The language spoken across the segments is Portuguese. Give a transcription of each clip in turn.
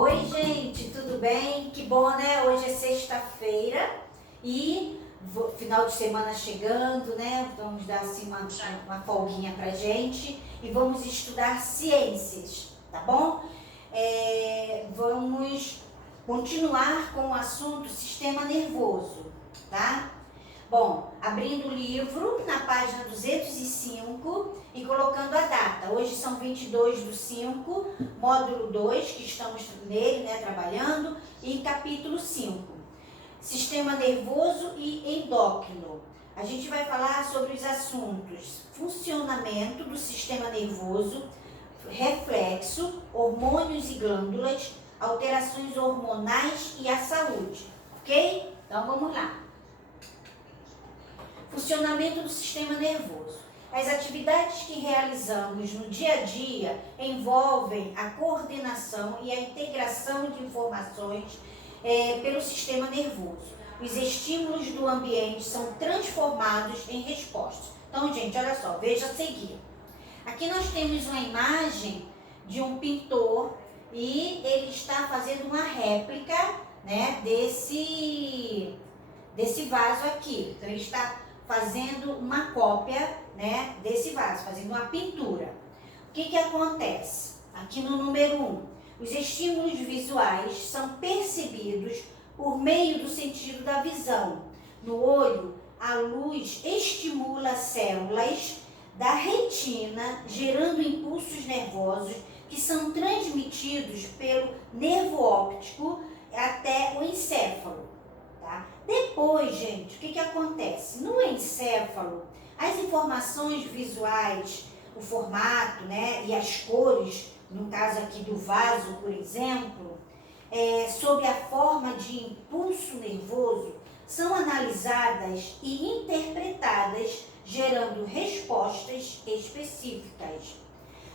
Oi, gente, tudo bem? Que bom, né? Hoje é sexta-feira e final de semana chegando, né? Vamos dar assim uma folguinha pra gente e vamos estudar ciências, tá bom? Vamos continuar com o assunto sistema nervoso, tá? Bom, abrindo o livro na página 205 e colocando a data. Hoje são 22/5, módulo 2, que estamos nele, né, trabalhando, e capítulo 5, sistema nervoso e endócrino. A gente vai falar sobre os assuntos funcionamento do sistema nervoso, reflexo, hormônios e glândulas, alterações hormonais e a saúde, ok? Então vamos lá. Funcionamento do sistema nervoso. As atividades que realizamos no dia a dia envolvem a coordenação e a integração de informações pelo sistema nervoso. Os estímulos do ambiente são transformados em respostas. Então, gente, olha só, veja a seguir. Aqui nós temos uma imagem de um pintor e ele está fazendo uma réplica, né, desse vaso aqui. Então, ele está fazendo uma cópia, né, desse vaso, fazendo uma pintura. O que acontece? Aqui no número 1, os estímulos visuais são percebidos por meio do sentido da visão. No olho, a luz estimula células da retina, gerando impulsos nervosos que são transmitidos pelo nervo óptico até o encéfalo. Depois, gente, o que acontece? No encéfalo, as informações visuais, o formato, né, e as cores, no caso aqui do vaso, por exemplo, sob a forma de impulso nervoso, são analisadas e interpretadas, gerando respostas específicas.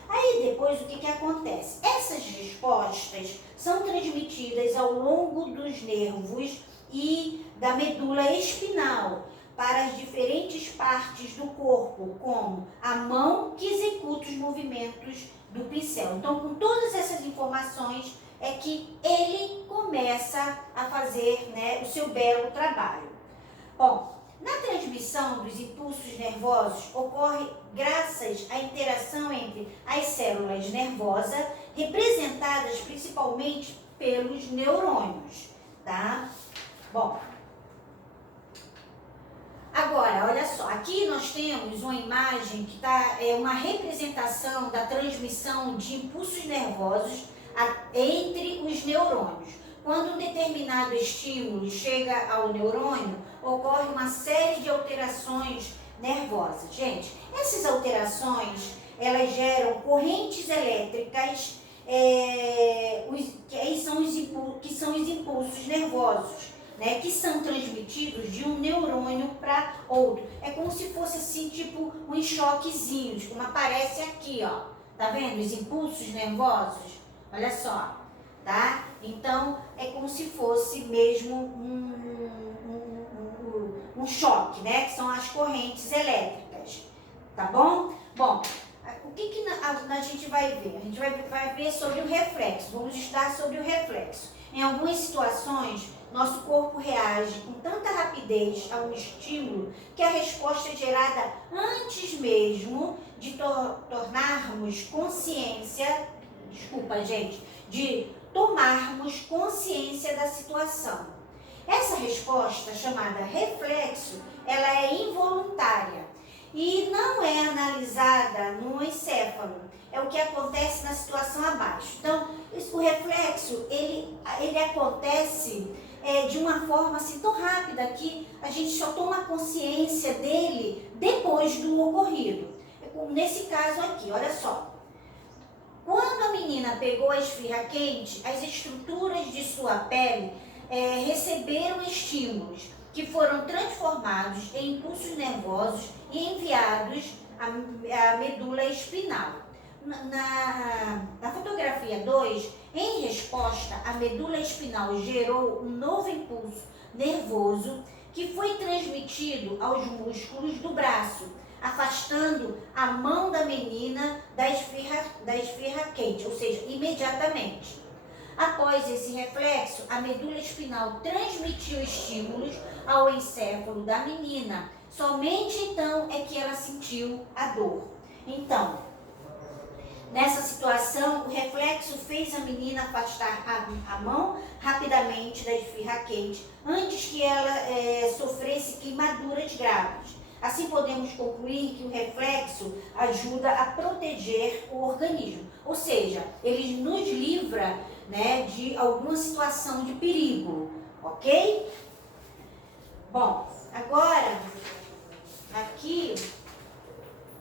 Aí depois o que acontece? Essas respostas são transmitidas ao longo dos nervos e da medula espinal para as diferentes partes do corpo, como a mão que executa os movimentos do pincel. Então, com todas essas informações é que ele começa a fazer, né, o seu belo trabalho. Bom, na transmissão dos impulsos nervosos ocorre graças à interação entre as células nervosas, representadas principalmente pelos neurônios, tá? Bom, agora, olha só, aqui nós temos uma imagem que é uma representação da transmissão de impulsos nervosos entre os neurônios. Quando um determinado estímulo chega ao neurônio, ocorre uma série de alterações nervosas. Gente, essas alterações, elas geram correntes elétricas, que são os impulsos nervosos, né, que são transmitidos de um neurônio para outro. É como se fosse assim, tipo uns choquezinhos, como aparece aqui, ó. Tá vendo os impulsos nervosos? Olha só, tá? Então, é como se fosse mesmo um choque, né? Que são as correntes elétricas, tá bom? Bom, o que a gente vai ver? A gente vai ver sobre o reflexo. Vamos estudar sobre o reflexo. Em algumas situações, nosso corpo reage com tanta rapidez a um estímulo que a resposta é gerada antes mesmo de tomarmos consciência da situação. Essa resposta, chamada reflexo, ela é involuntária e não é analisada no encéfalo. É o que acontece na situação abaixo. Então, o reflexo, ele acontece de uma forma assim tão rápida que a gente só toma consciência dele depois do ocorrido. Nesse caso aqui, olha só. Quando a menina pegou a esfirra quente, as estruturas de sua pele receberam estímulos que foram transformados em impulsos nervosos e enviados à medula espinal. Na fotografia 2, em resposta, a medula espinal gerou um novo impulso nervoso que foi transmitido aos músculos do braço, afastando a mão da menina da esfirra quente, ou seja, imediatamente. Após esse reflexo, a medula espinhal transmitiu estímulos ao encéfalo da menina. Somente então é que ela sentiu a dor. Então, nessa situação, o reflexo fez a menina afastar a mão rapidamente da esfirra quente, antes que ela sofresse queimaduras graves. Assim, podemos concluir que o reflexo ajuda a proteger o organismo, ou seja, ele nos livra, né, de alguma situação de perigo, ok? Bom, agora, aqui,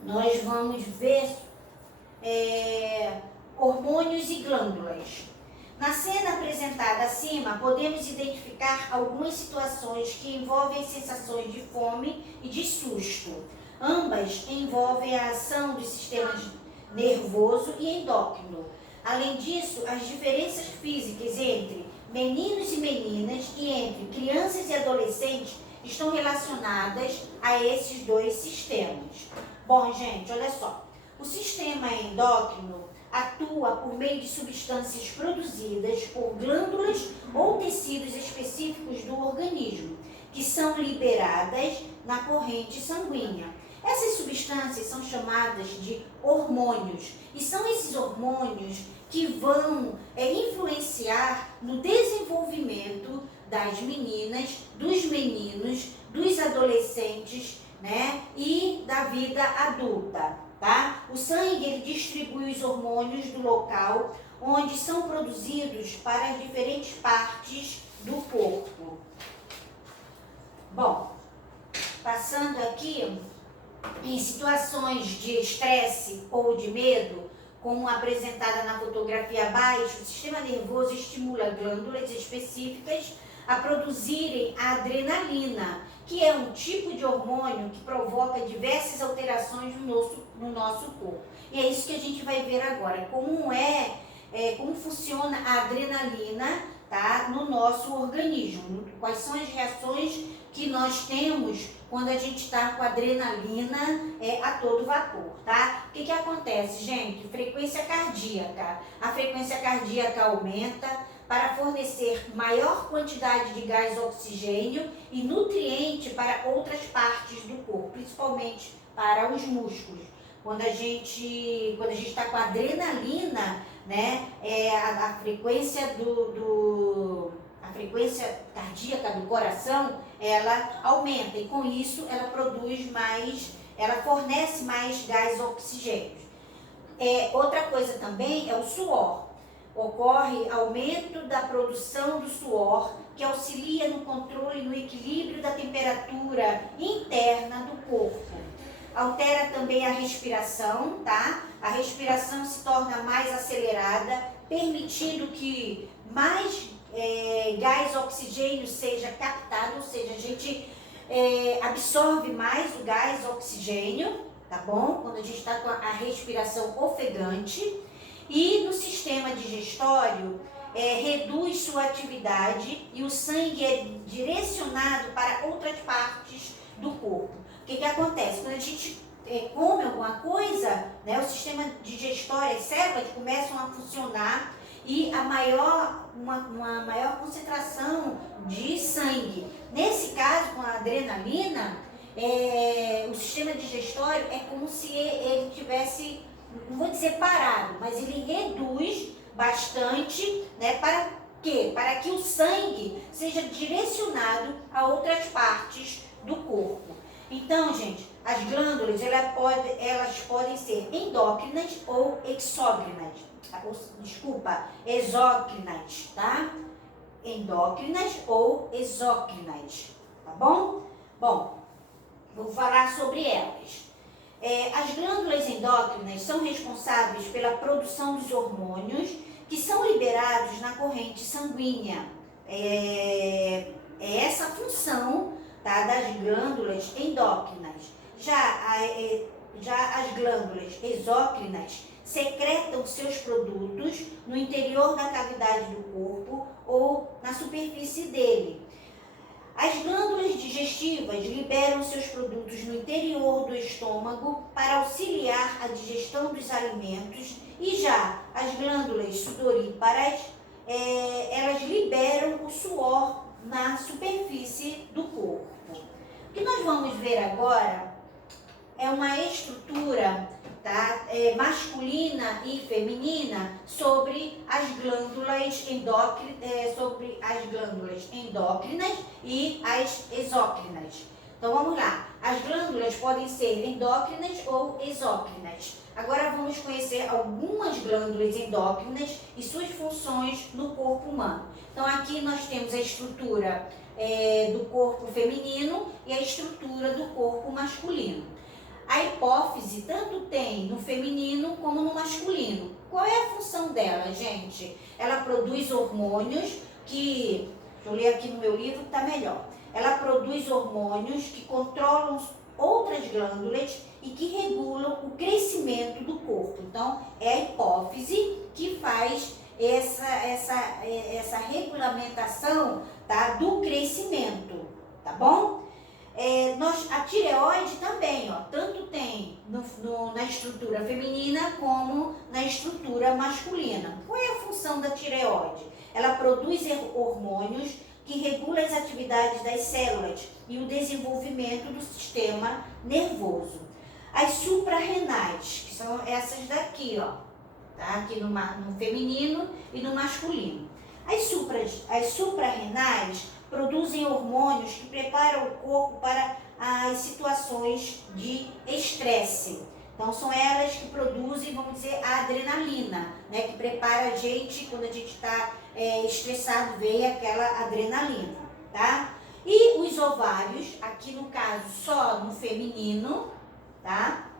nós vamos ver hormônios e glândulas. Na cena apresentada acima, podemos identificar algumas situações que envolvem sensações de fome e de susto. Ambas envolvem a ação dos sistemas nervoso e endócrino. Além disso, as diferenças físicas entre meninos e meninas e entre crianças e adolescentes estão relacionadas a esses dois sistemas. Bom, gente, olha só. O sistema endócrino atua por meio de substâncias produzidas por glândulas ou tecidos específicos do organismo, que são liberadas na corrente sanguínea. Essas substâncias são chamadas de hormônios, e são esses hormônios que vão influenciar no desenvolvimento das meninas, dos meninos, dos adolescentes, né, e da vida adulta. Tá? O sangue ele distribui os hormônios do local onde são produzidos para as diferentes partes do corpo. Bom, passando aqui, em situações de estresse ou de medo, como apresentada na fotografia abaixo, o sistema nervoso estimula glândulas específicas a produzirem a adrenalina, que é um tipo de hormônio que provoca diversas alterações no nosso corpo. E é isso que a gente vai ver agora, como funciona a adrenalina, tá, no nosso organismo, quais são as reações que nós temos quando a gente está com adrenalina a todo vapor, tá? O que acontece, gente? Frequência cardíaca. A frequência cardíaca aumenta para fornecer maior quantidade de gás oxigênio e nutriente para outras partes do corpo, principalmente para os músculos. Quando a gente está com adrenalina, né, a frequência a frequência cardíaca do coração, ela aumenta e com isso ela fornece mais gás oxigênio. Outra coisa também é o suor. Ocorre aumento da produção do suor, que auxilia no controle e no equilíbrio da temperatura interna do corpo. Altera também a respiração, tá? A respiração se torna mais acelerada, permitindo que mais gás oxigênio seja captado, ou seja, a gente absorve mais o gás oxigênio, tá bom? Quando a gente está com a respiração ofegante. E no sistema digestório, reduz sua atividade e o sangue é direcionado para outras partes do corpo. O que acontece? Quando a gente come alguma coisa, né, o sistema digestório, as células começam a funcionar e uma maior concentração de sangue. Nesse caso, com a adrenalina, o sistema digestório é como se ele tivesse, não vou dizer parado, mas ele reduz bastante, né, para quê? Para que o sangue seja direcionado a outras partes do corpo. Então, gente, as glândulas elas podem ser endócrinas ou exócrinas. Exócrinas, tá? Endócrinas ou exócrinas, tá bom? Bom, vou falar sobre elas. As glândulas endócrinas são responsáveis pela produção dos hormônios que são liberados na corrente sanguínea. É essa a função, tá, das glândulas endócrinas. Já as glândulas exócrinas secretam seus produtos no interior da cavidade do corpo ou na superfície dele. As glândulas digestivas liberam seus produtos no interior do estômago para auxiliar a digestão dos alimentos e já as glândulas sudoríparas elas liberam o suor na superfície do corpo. O que nós vamos ver agora é uma estrutura, tá, masculina e feminina sobre as glândulas endócrinas e as exócrinas. Então vamos lá, as glândulas podem ser endócrinas ou exócrinas. Agora vamos conhecer algumas glândulas endócrinas e suas funções no corpo humano. Então aqui nós temos a estrutura do corpo feminino e a estrutura do corpo masculino. A hipófise tanto tem no feminino como no masculino. Qual é a função dela, gente? Ela produz hormônios que, deixa eu ler aqui no meu livro que está melhor. Ela produz hormônios que controlam outras glândulas e que regulam o crescimento do corpo. Então, é a hipófise que faz essa regulamentação, tá, do crescimento, tá bom? A tireoide também, ó, tanto tem na estrutura feminina como na estrutura masculina. Qual é a função da tireoide? Ela produz hormônios que regulam as atividades das células e o desenvolvimento do sistema nervoso. As suprarrenais, que são essas daqui, ó, tá? Aqui no feminino e no masculino. As suprarrenais produzem hormônios que preparam o corpo para as situações de estresse. Então, são elas que produzem, vamos dizer, a adrenalina, né? Que prepara a gente, quando a gente está estressado, vem aquela adrenalina, tá? E os ovários, aqui no caso só no feminino, tá?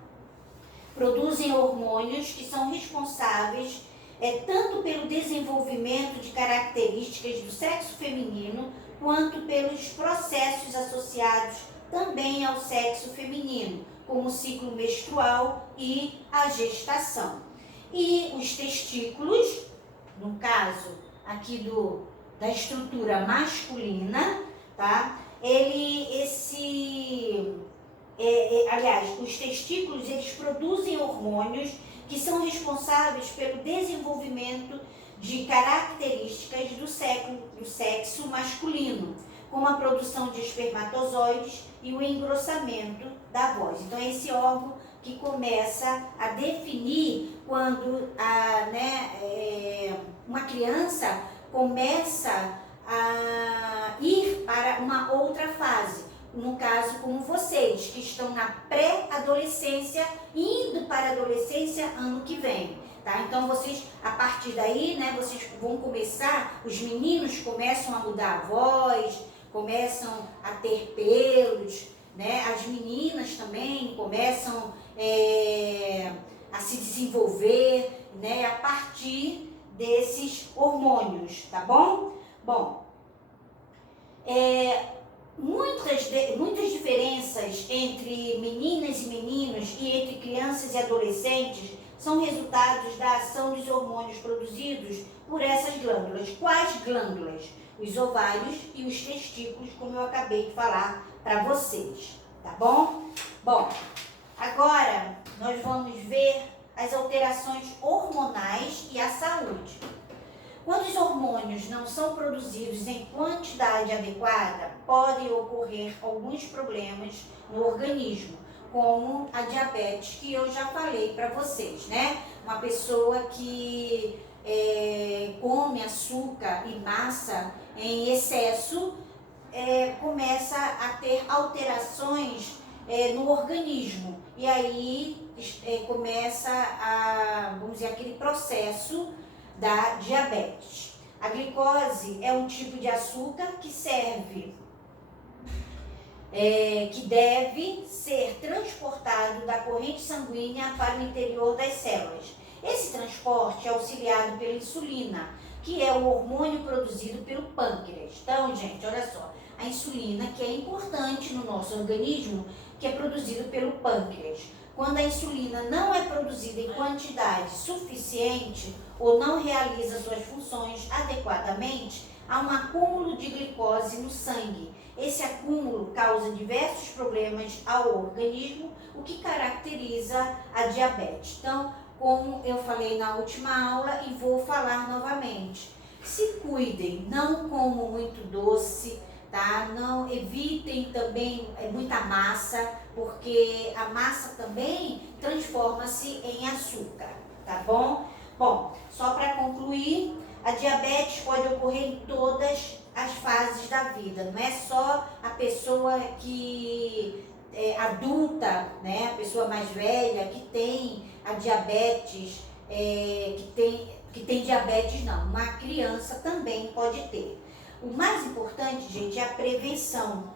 Produzem hormônios que são responsáveis tanto pelo desenvolvimento de características do sexo feminino, quanto pelos processos associados também ao sexo feminino, como o ciclo menstrual e a gestação. E os testículos, no caso aqui da estrutura masculina, tá? Aliás, os testículos, eles produzem hormônios que são responsáveis pelo desenvolvimento de características do sexo masculino, como a produção de espermatozoides e o engrossamento da voz. Então, é esse órgão que começa a definir quando uma criança começa a ir para uma outra fase. No caso, como vocês, que estão na pré-adolescência, indo para a adolescência ano que vem. Tá? Então, vocês, a partir daí, né, vocês vão começar, os meninos começam a mudar a voz, começam a ter pelos, né? As meninas também começam a se desenvolver, né, a partir desses hormônios, tá bom? Bom, muitas diferenças entre meninas e meninos e entre crianças e adolescentes são resultados da ação dos hormônios produzidos por essas glândulas. Quais glândulas? Os ovários e os testículos, como eu acabei de falar para vocês, tá bom? Bom, agora nós vamos ver as alterações hormonais e a saúde. Quando os hormônios não são produzidos em quantidade adequada, podem ocorrer alguns problemas no organismo, como a diabetes, que eu já falei para vocês, né? Uma pessoa que come açúcar e massa em excesso, começa a ter alterações no organismo. E aí começa vamos dizer, aquele processo da diabetes. A glicose é um tipo de açúcar que deve ser transportado da corrente sanguínea para o interior das células. Esse transporte é auxiliado pela insulina, que é o hormônio produzido pelo pâncreas. Então, gente, olha só, a insulina, que é importante no nosso organismo, que é produzido pelo pâncreas. Quando a insulina não é produzida em quantidade suficiente ou não realiza suas funções adequadamente, há um acúmulo de glicose no sangue. Esse acúmulo causa diversos problemas ao organismo, o que caracteriza a diabetes. Então, como eu falei na última aula e vou falar novamente, Se cuidem, não comam muito doce, tá? Não evitem também muita massa, porque a massa também transforma-se em açúcar, tá bom? Bom, só para concluir, a diabetes pode ocorrer em todas as fases da vida, não é só a pessoa que é adulta, né? A pessoa mais velha que tem a diabetes, que tem diabetes não, uma criança também pode ter. O mais importante, gente, é a prevenção,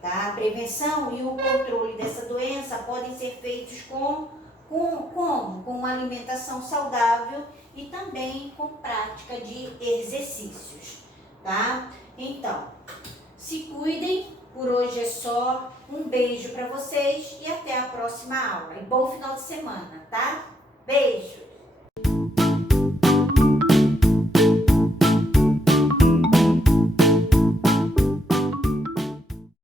tá? A prevenção e o controle dessa doença podem ser feitos com uma alimentação saudável e também com prática de exercícios, tá? Então, se cuidem, por hoje é só. Um beijo para vocês e até a próxima aula. E bom final de semana, tá? Beijo!